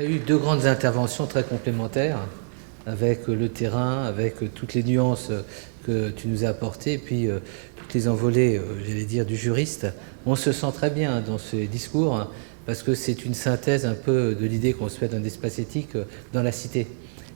a eu deux grandes interventions très complémentaires, avec le terrain, avec toutes les nuances que tu nous as apportées, et puis toutes les envolées, j'allais dire, du juriste. On se sent très bien dans ce discours, parce que c'est une synthèse un peu de l'idée qu'on souhaite d'un espace éthique dans la cité,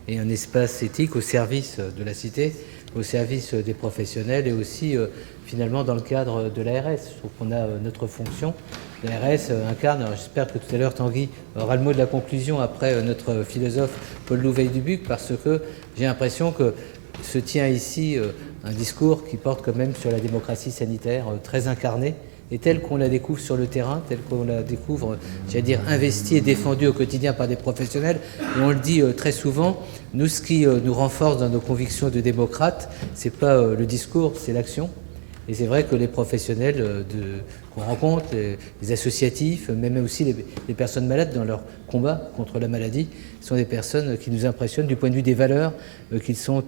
et un espace éthique au service de la cité, au service des professionnels, et aussi finalement dans le cadre de l'ARS. Je trouve qu'on a notre fonction. L'ARS incarne, alors j'espère que tout à l'heure Tanguy aura le mot de la conclusion après notre philosophe Paul Louveil-Dubuc, parce que j'ai l'impression que se tient ici un discours qui porte quand même sur la démocratie sanitaire très incarnée, et telle qu'on la découvre sur le terrain, telle qu'on la découvre, j'allais dire, investie et défendue au quotidien par des professionnels. Et on le dit très souvent, nous, ce qui nous renforce dans nos convictions de démocrates, c'est pas le discours, c'est l'action. Et c'est vrai que les professionnels qu'on rencontre, les associatifs, même aussi les personnes malades dans leur combat contre la maladie, sont des personnes qui nous impressionnent du point de vue des valeurs qu'ils sont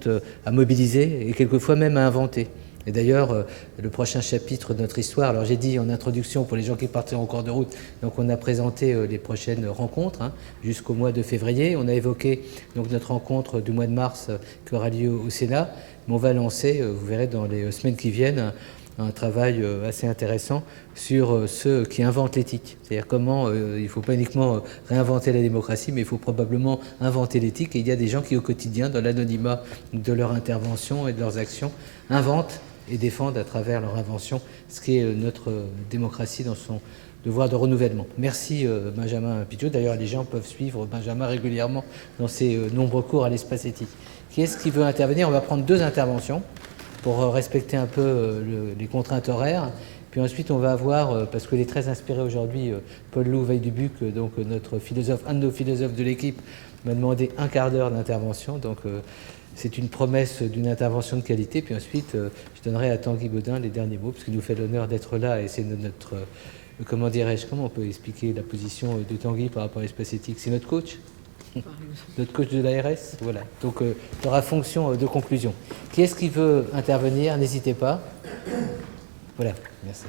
à mobiliser et quelquefois même à inventer. Et d'ailleurs, le prochain chapitre de notre histoire, alors j'ai dit en introduction pour les gens qui partiront en cours de route, donc on a présenté les prochaines rencontres jusqu'au mois de février. On a évoqué donc notre rencontre du mois de mars qui aura lieu au Sénat. Mais on va lancer, vous verrez dans les semaines qui viennent, un travail assez intéressant sur ceux qui inventent l'éthique. C'est-à-dire comment il ne faut pas uniquement réinventer la démocratie, mais il faut probablement inventer l'éthique. Et il y a des gens qui, au quotidien, dans l'anonymat de leur intervention et de leurs actions, inventent et défendent à travers leur invention ce qui est notre démocratie dans son devoir de renouvellement. Merci Benjamin Pichot. D'ailleurs, les gens peuvent suivre Benjamin régulièrement dans ses nombreux cours à l'espace éthique. Qui est-ce qui veut intervenir? On va prendre deux interventions pour respecter un peu les contraintes horaires. Puis ensuite, on va avoir, parce qu'il est très inspiré aujourd'hui, Paul Louveil-Dubuc, donc notre philosophe, un de nos philosophes de l'équipe, m'a demandé un quart d'heure d'intervention. Donc c'est une promesse d'une intervention de qualité. Puis ensuite, je donnerai à Tanguy Baudin les derniers mots, parce qu'il nous fait l'honneur d'être là et c'est notre, comment dirais-je, comment on peut expliquer la position de Tanguy par rapport à l'espace éthique? C'est notre coach, notre coach de l'ARS, voilà. Donc, il aura fonction de conclusion. Qui est-ce qui veut intervenir? N'hésitez pas. Voilà, merci.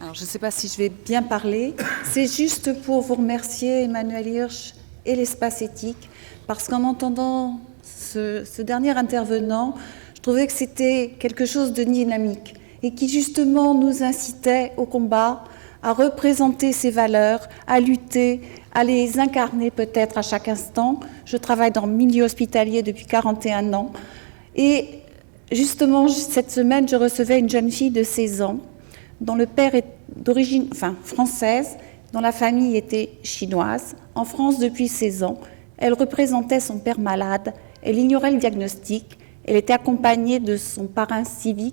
Alors, je ne sais pas si je vais bien parler. C'est juste pour vous remercier, Emmanuel Hirsch et l'espace éthique, parce qu'en entendant ce dernier intervenant, je trouvais que c'était quelque chose de dynamique et qui, justement, nous incitait au combat, à représenter ces valeurs, à lutter, à les incarner peut-être à chaque instant. Je travaille dans le milieu hospitalier depuis 41 ans. Et justement, cette semaine, je recevais une jeune fille de 16 ans, dont le père est d'origine française, dont la famille était chinoise. En France depuis 16 ans, elle représentait son père malade, elle ignorait le diagnostic, elle était accompagnée de son parrain civil,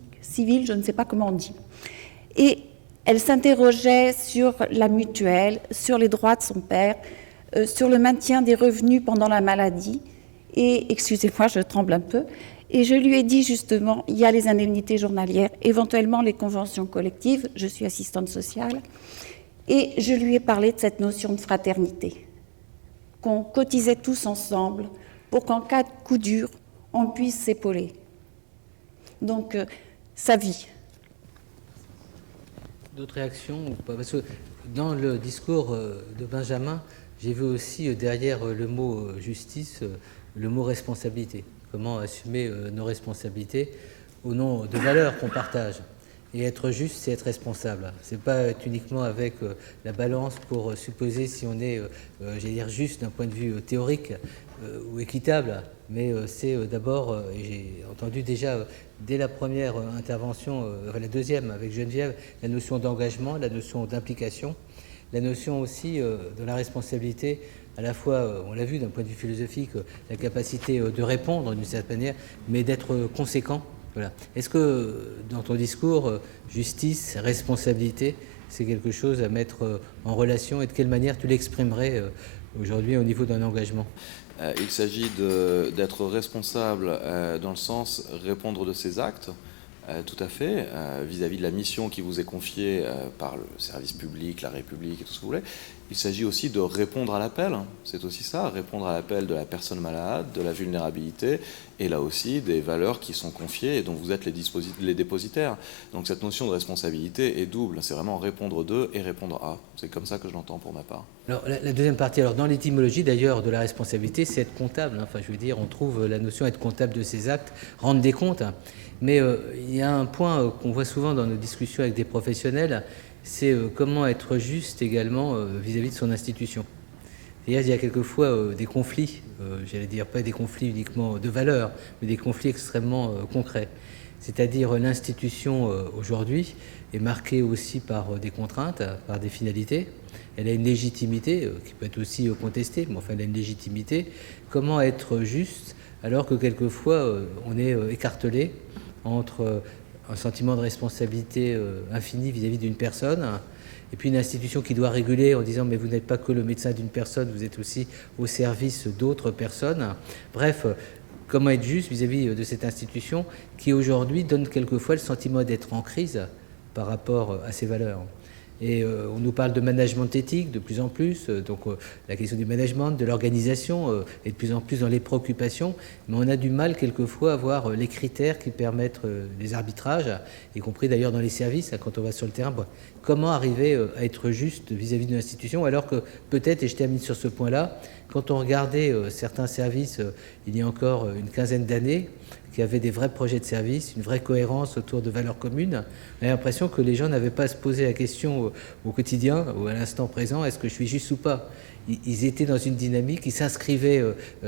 je ne sais pas comment on dit. Et elle s'interrogeait sur la mutuelle, sur les droits de son père, sur le maintien des revenus pendant la maladie. Et, excusez-moi, je tremble un peu. Et je lui ai dit justement, il y a les indemnités journalières, éventuellement les conventions collectives, je suis assistante sociale, et je lui ai parlé de cette notion de fraternité, qu'on cotisait tous ensemble pour qu'en cas de coup dur, on puisse s'épauler. Donc, sa vie. D'autres réactions ou pas? Parce que dans le discours de Benjamin, j'ai vu aussi derrière le mot justice, le mot responsabilité. Comment assumer nos responsabilités au nom de valeurs qu'on partage. Et être juste, c'est être responsable. C'est pas être uniquement avec la balance pour supposer si on est, j'allais dire, juste d'un point de vue théorique ou équitable, mais c'est d'abord, et j'ai entendu déjà dès la première intervention, la deuxième avec Geneviève, la notion d'engagement, la notion d'implication, la notion aussi de la responsabilité, à la fois, on l'a vu d'un point de vue philosophique, la capacité de répondre d'une certaine manière, mais d'être conséquent. Voilà. Est-ce que dans ton discours, justice, responsabilité, c'est quelque chose à mettre en relation et de quelle manière tu l'exprimerais aujourd'hui au niveau d'un engagement? Il s'agit d'être responsable dans le sens répondre de ses actes, tout à fait, vis-à-vis de la mission qui vous est confiée par le service public, la République et tout ce que vous voulez, il s'agit aussi de répondre à l'appel. C'est aussi ça, répondre à l'appel de la personne malade, de la vulnérabilité, et là aussi des valeurs qui sont confiées et dont vous êtes les dépositaires. Donc cette notion de responsabilité est double. C'est vraiment répondre de et répondre à. C'est comme ça que je l'entends pour ma part. Alors, la deuxième partie, alors dans l'étymologie d'ailleurs de la responsabilité, c'est être comptable. Enfin, je veux dire, on trouve la notion d'être comptable de ses actes, rendre des comptes. Mais il y a un point qu'on voit souvent dans nos discussions avec des professionnels, c'est comment être juste également vis-à-vis de son institution. C'est-à-dire qu'il y a quelquefois des conflits, j'allais dire pas des conflits uniquement de valeurs, mais des conflits extrêmement concrets. C'est-à-dire l'institution aujourd'hui est marquée aussi par des contraintes, par des finalités. Elle a une légitimité qui peut être aussi contestée, mais enfin elle a une légitimité. Comment être juste alors que quelquefois on est écartelé entre un sentiment de responsabilité infinie vis-à-vis d'une personne, et puis une institution qui doit réguler en disant mais vous n'êtes pas que le médecin d'une personne, vous êtes aussi au service d'autres personnes. Bref, comment être juste vis-à-vis de cette institution qui aujourd'hui donne quelquefois le sentiment d'être en crise par rapport à ses valeurs. Et on nous parle de management éthique de plus en plus, donc la question du management, de l'organisation est de plus en plus dans les préoccupations, mais on a du mal quelquefois à voir les critères qui permettent les arbitrages, y compris d'ailleurs dans les services, quand on va sur le terrain. Bon, comment arriver à être juste vis-à-vis de l'institution, alors que peut-être, et je termine sur ce point-là, quand on regardait certains services il y a encore une quinzaine d'années, qui avaient des vrais projets de service, une vraie cohérence autour de valeurs communes. On a l'impression que les gens n'avaient pas à se poser la question au quotidien ou à l'instant présent, est-ce que je suis juste ou pas ? Ils étaient dans une dynamique, ils s'inscrivaient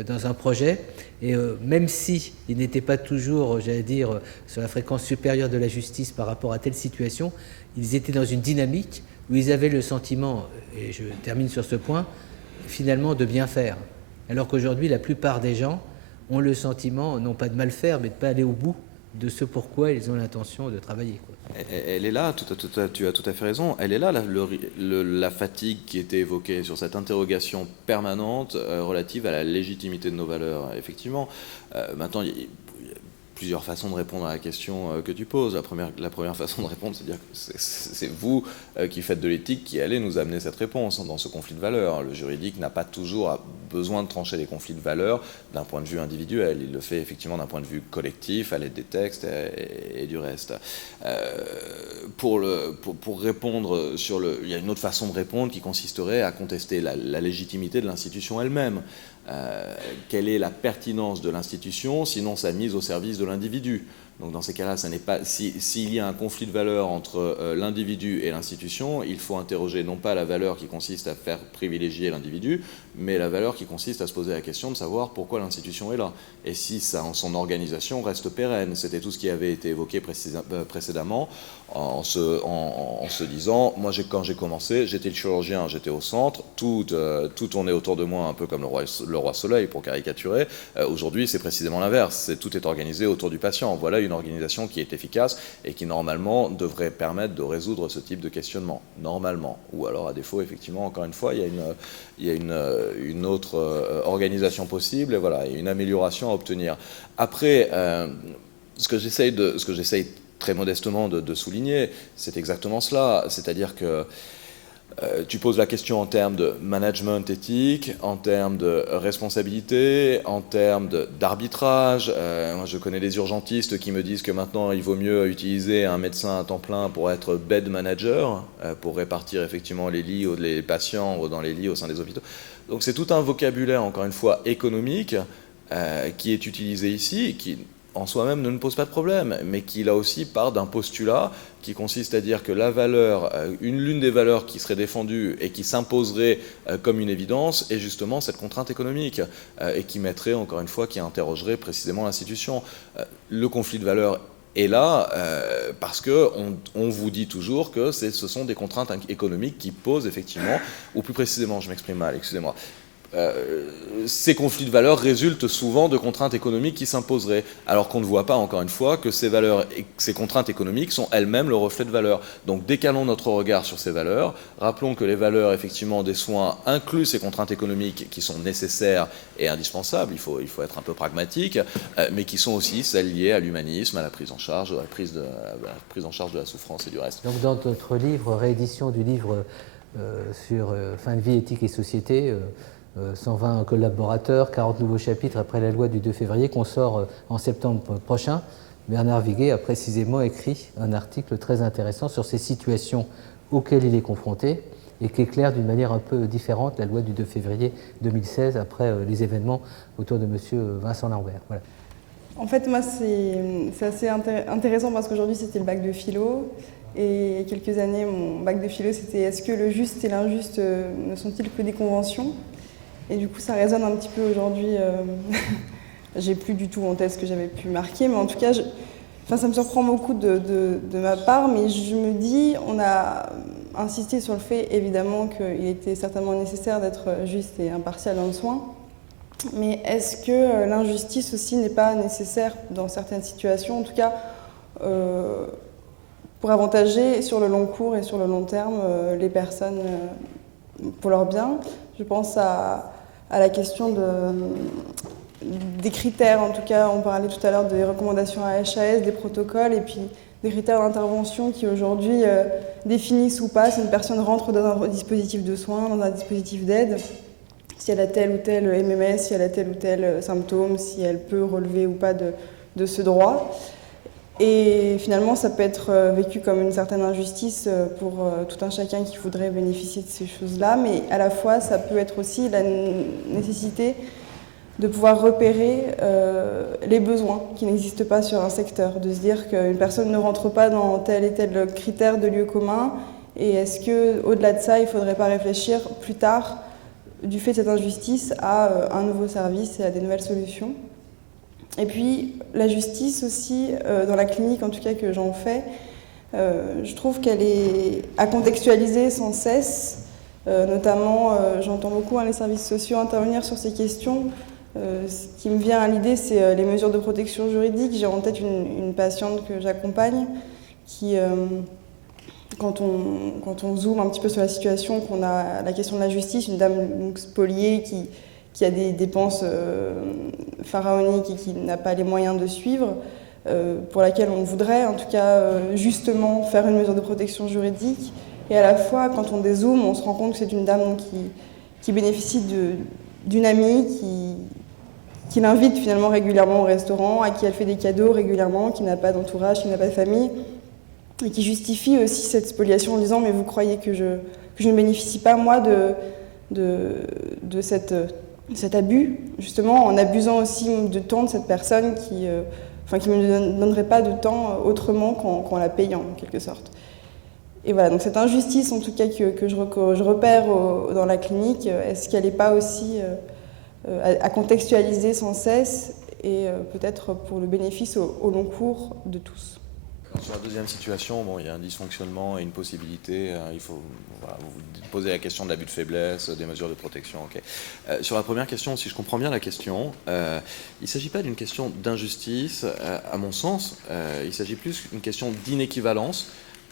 dans un projet, et même s'ils n'étaient pas toujours, j'allais dire, sur la fréquence supérieure de la justice par rapport à telle situation, ils étaient dans une dynamique où ils avaient le sentiment, et je termine sur ce point, finalement de bien faire. Alors qu'aujourd'hui, la plupart des gens ont le sentiment, non pas de mal faire, mais de ne pas aller au bout de ce pourquoi ils ont l'intention de travailler. Elle est là, tu as tout à fait raison, elle est là, la fatigue qui était évoquée sur cette interrogation permanente relative à la légitimité de nos valeurs. Effectivement, maintenant, il y a plusieurs façons de répondre à la question que tu poses. La première façon de répondre, c'est-à-dire que c'est vous qui faites de l'éthique qui allez nous amener cette réponse dans ce conflit de valeurs. Le juridique n'a pas toujours besoin de trancher les conflits de valeurs d'un point de vue individuel. Il le fait effectivement d'un point de vue collectif, à l'aide des textes et du reste. Pour répondre il y a une autre façon de répondre qui consisterait à contester la légitimité de l'institution elle-même. Quelle est la pertinence de l'institution, sinon sa mise au service de l'individu. Donc dans ces cas-là, ça n'est pas s'il y a un conflit de valeurs entre l'individu et l'institution, il faut interroger non pas la valeur qui consiste à faire privilégier l'individu, mais la valeur qui consiste à se poser la question de savoir pourquoi l'institution est là et si son organisation reste pérenne. C'était tout ce qui avait été évoqué précédemment en se disant, moi quand j'ai commencé, j'étais le chirurgien, j'étais au centre, tout tournait autour de moi un peu comme le roi Soleil pour caricaturer. Aujourd'hui, c'est précisément l'inverse, tout est organisé autour du patient. Voilà une organisation qui est efficace et qui normalement devrait permettre de résoudre ce type de questionnement, normalement. Ou alors à défaut, effectivement, encore une fois, il y a une autre organisation possible et voilà, une amélioration à obtenir. Après, ce que j'essaye très modestement de souligner, c'est exactement cela, c'est-à-dire que tu poses la question en termes de management éthique, en termes de responsabilité, en termes d'arbitrage. Moi, je connais des urgentistes qui me disent que maintenant, il vaut mieux utiliser un médecin à temps plein pour être bed manager, pour répartir effectivement les lits ou les patients dans les lits au sein des hôpitaux. Donc c'est tout un vocabulaire, encore une fois, économique, qui est utilisé ici, qui en soi-même ne pose pas de problème, mais qui là aussi part d'un postulat qui consiste à dire que la valeur, l'une des valeurs qui serait défendue et qui s'imposerait comme une évidence est justement cette contrainte économique et qui mettrait, encore une fois, qui interrogerait précisément l'institution. Le conflit de valeurs est là parce qu'on vous dit toujours que ce sont des contraintes économiques qui posent effectivement, ou plus précisément, je m'exprime mal, excusez-moi, ces conflits de valeurs résultent souvent de contraintes économiques qui s'imposeraient, alors qu'on ne voit pas, encore une fois, que ces valeurs, ces contraintes économiques sont elles-mêmes le reflet de valeurs. Donc décalons notre regard sur ces valeurs, rappelons que les valeurs, effectivement, des soins incluent ces contraintes économiques qui sont nécessaires et indispensables, il faut être un peu pragmatique, mais qui sont aussi celles liées à l'humanisme, à la prise en charge, de la souffrance et du reste. Donc dans notre livre, réédition du livre sur fin de vie, éthique et société, 120 collaborateurs, 40 nouveaux chapitres après la loi du 2 février qu'on sort en septembre prochain. Bernard Viguet a précisément écrit un article très intéressant sur ces situations auxquelles il est confronté et qui éclaire d'une manière un peu différente la loi du 2 février 2016 après les événements autour de M. Vincent Lambert. Voilà. En fait, moi, c'est assez intéressant parce qu'aujourd'hui, c'était le bac de philo. Et il y a quelques années, mon bac de philo, c'était est-ce que le juste et l'injuste ne sont-ils que des conventions? Et du coup, ça résonne un petit peu aujourd'hui. J'ai plus du tout en tête ce que j'avais pu marquer, mais en tout cas, ça me surprend beaucoup de ma part, mais je me dis, on a insisté sur le fait, évidemment, qu'il était certainement nécessaire d'être juste et impartial dans le soin, mais est-ce que l'injustice aussi n'est pas nécessaire dans certaines situations, en tout cas, pour avantager sur le long cours et sur le long terme les personnes pour leur bien? Je pense à la question des critères, en tout cas, on parlait tout à l'heure des recommandations à HAS, des protocoles, et puis des critères d'intervention qui aujourd'hui définissent ou pas si une personne rentre dans un dispositif de soins, dans un dispositif d'aide, si elle a tel ou tel MMS, si elle a tel ou tel symptôme, si elle peut relever ou pas de ce droit. Et finalement, ça peut être vécu comme une certaine injustice pour tout un chacun qui voudrait bénéficier de ces choses-là, mais à la fois, ça peut être aussi la nécessité de pouvoir repérer les besoins qui n'existent pas sur un secteur, de se dire qu'une personne ne rentre pas dans tel et tel critère de lieu commun, et est-ce qu'au-delà de ça, il ne faudrait pas réfléchir plus tard, du fait de cette injustice, à un nouveau service et à des nouvelles solutions. Et puis, la justice aussi, dans la clinique en tout cas que j'en fais, je trouve qu'elle est à contextualiser sans cesse, notamment j'entends beaucoup les services sociaux intervenir sur ces questions. Ce qui me vient à l'idée, c'est les mesures de protection juridique. J'ai en tête une patiente que j'accompagne qui, quand on zoome un petit peu sur la situation, qu'on a la question de la justice, une dame donc, spoliée qui a des dépenses pharaoniques et qui n'a pas les moyens de suivre, pour laquelle on voudrait en tout cas justement faire une mesure de protection juridique. Et à la fois, quand on dézoome, on se rend compte que c'est une dame qui bénéficie d'une amie qui l'invite finalement régulièrement au restaurant, à qui elle fait des cadeaux régulièrement, qui n'a pas d'entourage, qui n'a pas de famille, et qui justifie aussi cette spoliation en disant « mais vous croyez que je ne bénéficie pas moi de cet abus, justement en abusant aussi de temps de cette personne qui ne me donnerait pas de temps autrement qu'en la payant en quelque sorte ». Et voilà, donc cette injustice en tout cas que je repère dans la clinique, est-ce qu'elle n'est pas aussi à contextualiser sans cesse et peut-être pour le bénéfice au long cours de tous. Sur la deuxième situation, il y a un dysfonctionnement et une possibilité. Il faut vous poser la question de l'abus de faiblesse, des mesures de protection. Okay. Sur la première question, si je comprends bien la question, il ne s'agit pas d'une question d'injustice, à mon sens. Il s'agit plus d'une question d'inéquivalence.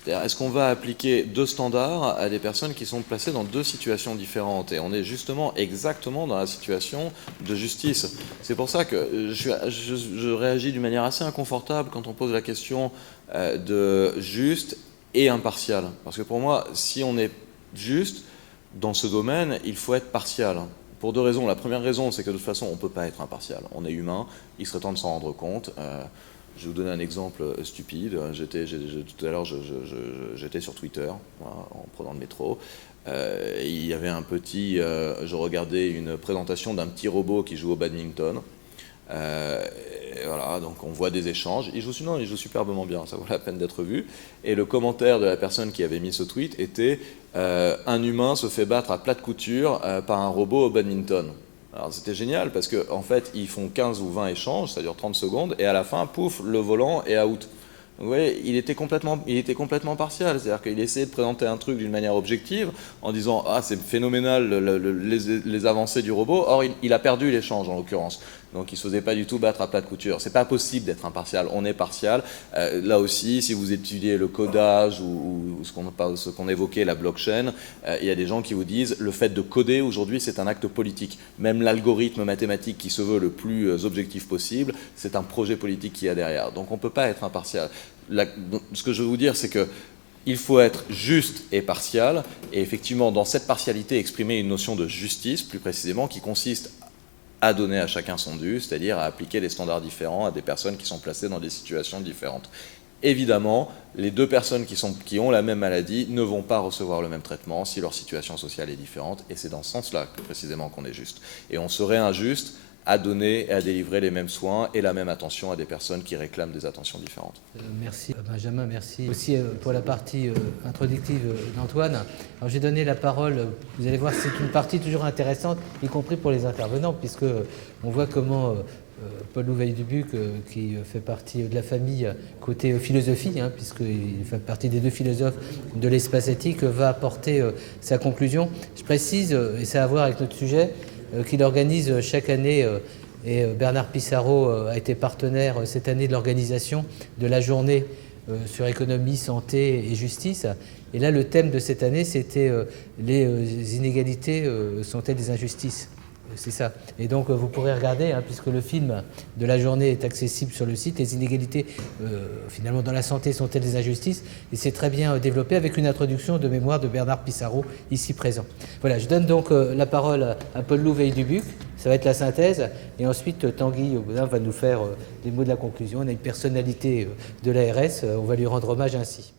Est-ce qu'on va appliquer deux standards à des personnes qui sont placées dans deux situations différentes? Et on est justement exactement dans la situation de justice. C'est pour ça que je réagis d'une manière assez inconfortable quand on pose la question de juste et impartial. Parce que pour moi, si on est juste dans ce domaine, il faut être partial. Pour deux raisons. La première raison, c'est que de toute façon, on ne peut pas être impartial. On est humain, il serait temps de s'en rendre compte. Je vais vous donner un exemple stupide. Tout à l'heure, j'étais sur Twitter, voilà, en prenant le métro. Il y avait je regardais une présentation d'un petit robot qui joue au badminton. Voilà, donc on voit des échanges. Il joue superbement bien, ça vaut la peine d'être vu. Et le commentaire de la personne qui avait mis ce tweet était un humain se fait battre à plate couture par un robot au badminton. Alors c'était génial parce qu'en fait, ils font 15 ou 20 échanges, ça dure 30 secondes, et à la fin, pouf, le volant est out. Vous voyez, il était complètement partial, c'est-à-dire qu'il essayait de présenter un truc d'une manière objective en disant « Ah, c'est phénoménal les avancées du robot », or il a perdu l'échange en l'occurrence. Donc il ne se faisait pas du tout battre à plate couture. C'est pas possible d'être impartial, on est partial. Là aussi, si vous étudiez le codage ou ce qu'on évoquait, la blockchain, il y a des gens qui vous disent le fait de coder aujourd'hui c'est un acte politique. Même l'algorithme mathématique qui se veut le plus objectif possible, c'est un projet politique qu'il y a derrière. Donc on ne peut pas être impartial. Ce que je veux vous dire, c'est que Il faut être juste et partial, et effectivement, dans cette partialité, exprimer une notion de justice, plus précisément, qui consiste à donner à chacun son dû, c'est-à-dire à appliquer des standards différents à des personnes qui sont placées dans des situations différentes. Évidemment, les deux personnes qui ont la même maladie ne vont pas recevoir le même traitement si leur situation sociale est différente, et c'est dans ce sens-là que précisément qu'on est juste. Et on serait injuste à donner et à délivrer les mêmes soins et la même attention à des personnes qui réclament des attentions différentes. Merci Benjamin, merci aussi pour la partie introductive d'Antoine. Alors j'ai donné la parole, vous allez voir, c'est une partie toujours intéressante, y compris pour les intervenants, puisque on voit comment Paul Louveil-Dubuc, qui fait partie de la famille côté philosophie, puisqu'il fait partie des deux philosophes de l'espace éthique, va apporter sa conclusion. Je précise, et ça a à voir avec notre sujet, qu'il organise chaque année, et Bernard Pissarro a été partenaire cette année de l'organisation de la journée sur économie, santé et justice. Et là, le thème de cette année, c'était les inégalités sont-elles des injustices ? C'est ça. Et donc, vous pourrez regarder, puisque le film de la journée est accessible sur le site, les inégalités, finalement, dans la santé sont-elles des injustices ? Et c'est très bien développé avec une introduction de mémoire de Bernard Pissarro, ici présent. Voilà, je donne donc la parole à Paul Louveil-Dubuc. Ça va être la synthèse. Et ensuite, Tanguy Aubin va nous faire les mots de la conclusion. On a une personnalité de l'ARS. On va lui rendre hommage ainsi.